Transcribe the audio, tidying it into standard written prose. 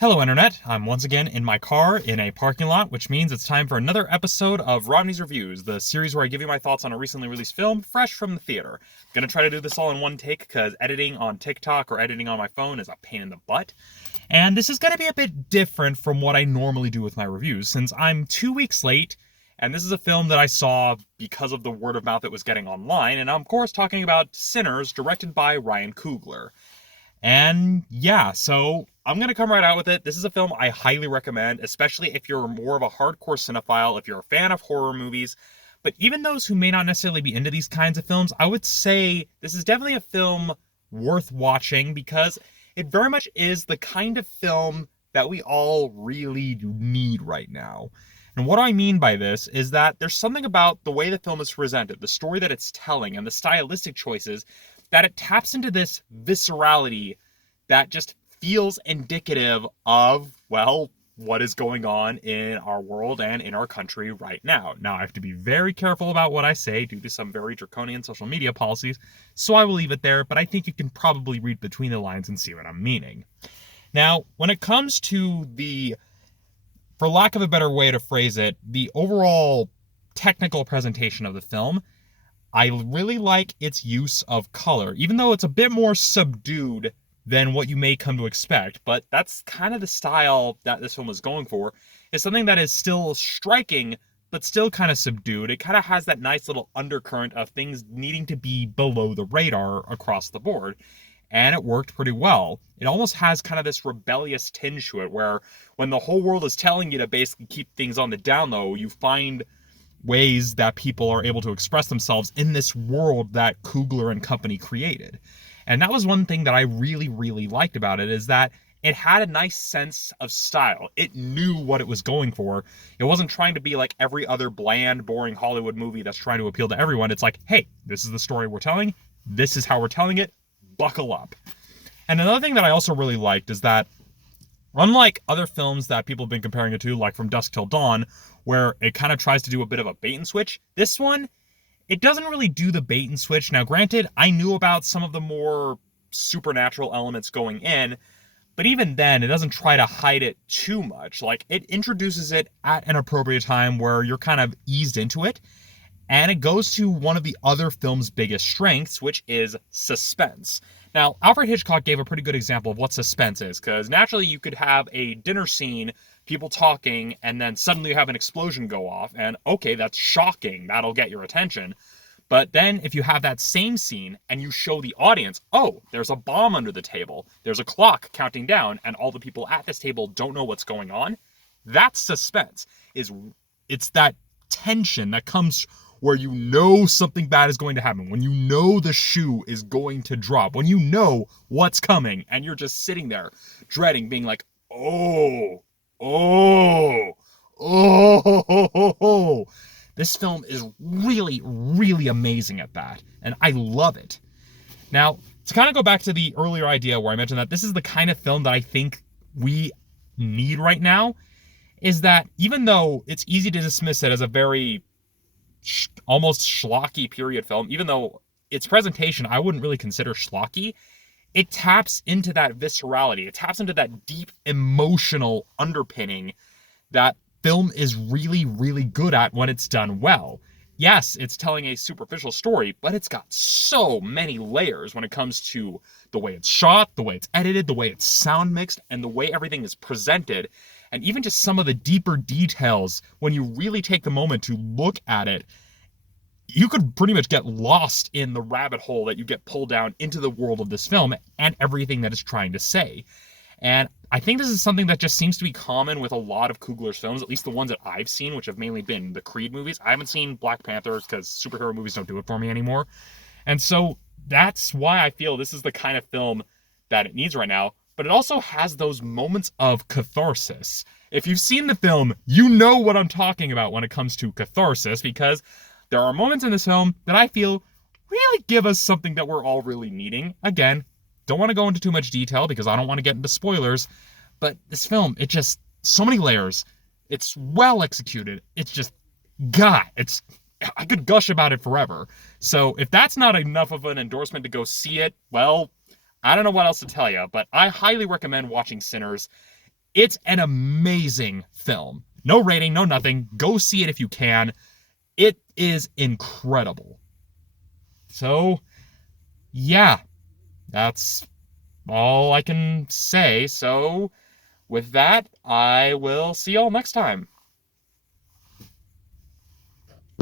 Hello, Internet. I'm once again in my car in a parking lot, which means it's time for another episode of Romney's Reviews, the series where I give you my thoughts on a recently released film fresh from the theater. I'm going to try to do this all in one take because editing on TikTok or editing on my phone is a pain in the butt. And this is going to be a bit different from what I normally do with my reviews since I'm 2 weeks late, and this is a film that I saw because of the word of mouth it was getting online, and I'm of course talking about Sinners, directed by Ryan Coogler. And yeah, so I'm going to come right out with it. This is a film I highly recommend, especially if you're more of a hardcore cinephile, if you're a fan of horror movies. But even those who may not necessarily be into these kinds of films, I would say this is definitely a film worth watching because it very much is the kind of film that we all really need right now. And what I mean by this is that there's something about the way the film is presented, the story that it's telling, and the stylistic choices that it taps into this viscerality that just feels indicative of, well, what is going on in our world and in our country right now. Now, I have to be very careful about what I say due to some very draconian social media policies, so I will leave it there, but I think you can probably read between the lines and see what I'm meaning. Now, when it comes to for lack of a better way to phrase it, the overall technical presentation of the film, I really like its use of color, even though it's a bit more subdued than what you may come to expect. But that's kind of the style that this film is going for, is something that is still striking, but still kind of subdued. It kind of has that nice little undercurrent of things needing to be below the radar across the board. And it worked pretty well. It almost has kind of this rebellious tinge to it, where when the whole world is telling you to basically keep things on the down low, you find ways that people are able to express themselves in this world that Coogler and company created. And that was one thing that I really, really liked about it, is that it had a nice sense of style. It knew what it was going for. It wasn't trying to be like every other bland, boring Hollywood movie that's trying to appeal to everyone. It's like, hey, this is the story we're telling. This is how we're telling it. Buckle up. And another thing that I also really liked is that, unlike other films that people have been comparing it to, like From Dusk Till Dawn, where it kind of tries to do a bit of a bait and switch, this one, it doesn't really do the bait and switch. Now, granted, I knew about some of the more supernatural elements going in, but even then, it doesn't try to hide it too much. Like, it introduces it at an appropriate time where you're kind of eased into it, and it goes to one of the other film's biggest strengths, which is suspense. Now, Alfred Hitchcock gave a pretty good example of what suspense is, because naturally you could have a dinner scene, people talking, and then suddenly you have an explosion go off, and okay, that's shocking, that'll get your attention. But then if you have that same scene and you show the audience, oh, there's a bomb under the table, there's a clock counting down, and all the people at this table don't know what's going on, that's suspense. It's that tension that comes where you know something bad is going to happen, when you know the shoe is going to drop, when you know what's coming, and you're just sitting there dreading, being like, oh. This film is really, really amazing at that, and I love it. Now, to kind of go back to the earlier idea where I mentioned that this is the kind of film that I think we need right now, is that even though it's easy to dismiss it as a very almost schlocky period film, even though its presentation I wouldn't really consider schlocky, it taps into that viscerality. It taps into that deep emotional underpinning that film is really, really good at when it's done well. Yes, it's telling a superficial story, but it's got so many layers when it comes to the way it's shot, the way it's edited, the way it's sound mixed, and the way everything is presented. And even just some of the deeper details, when you really take the moment to look at it, you could pretty much get lost in the rabbit hole that you get pulled down into the world of this film and everything that it's trying to say. And I think this is something that just seems to be common with a lot of Coogler's films, at least the ones that I've seen, which have mainly been the Creed movies. I haven't seen Black Panther because superhero movies don't do it for me anymore. And so that's why I feel this is the kind of film that it needs right now. But it also has those moments of catharsis. If you've seen the film, you know what I'm talking about when it comes to catharsis, because there are moments in this film that I feel really give us something that we're all really needing. Again, don't want to go into too much detail because I don't want to get into spoilers, but this film, it just, so many layers. It's well executed. It's just, God, I could gush about it forever. So if that's not enough of an endorsement to go see it, well, I don't know what else to tell you, but I highly recommend watching Sinners. It's an amazing film. No rating, no nothing. Go see it if you can. It is incredible. So, yeah, that's all I can say. So, with that, I will see y'all next time.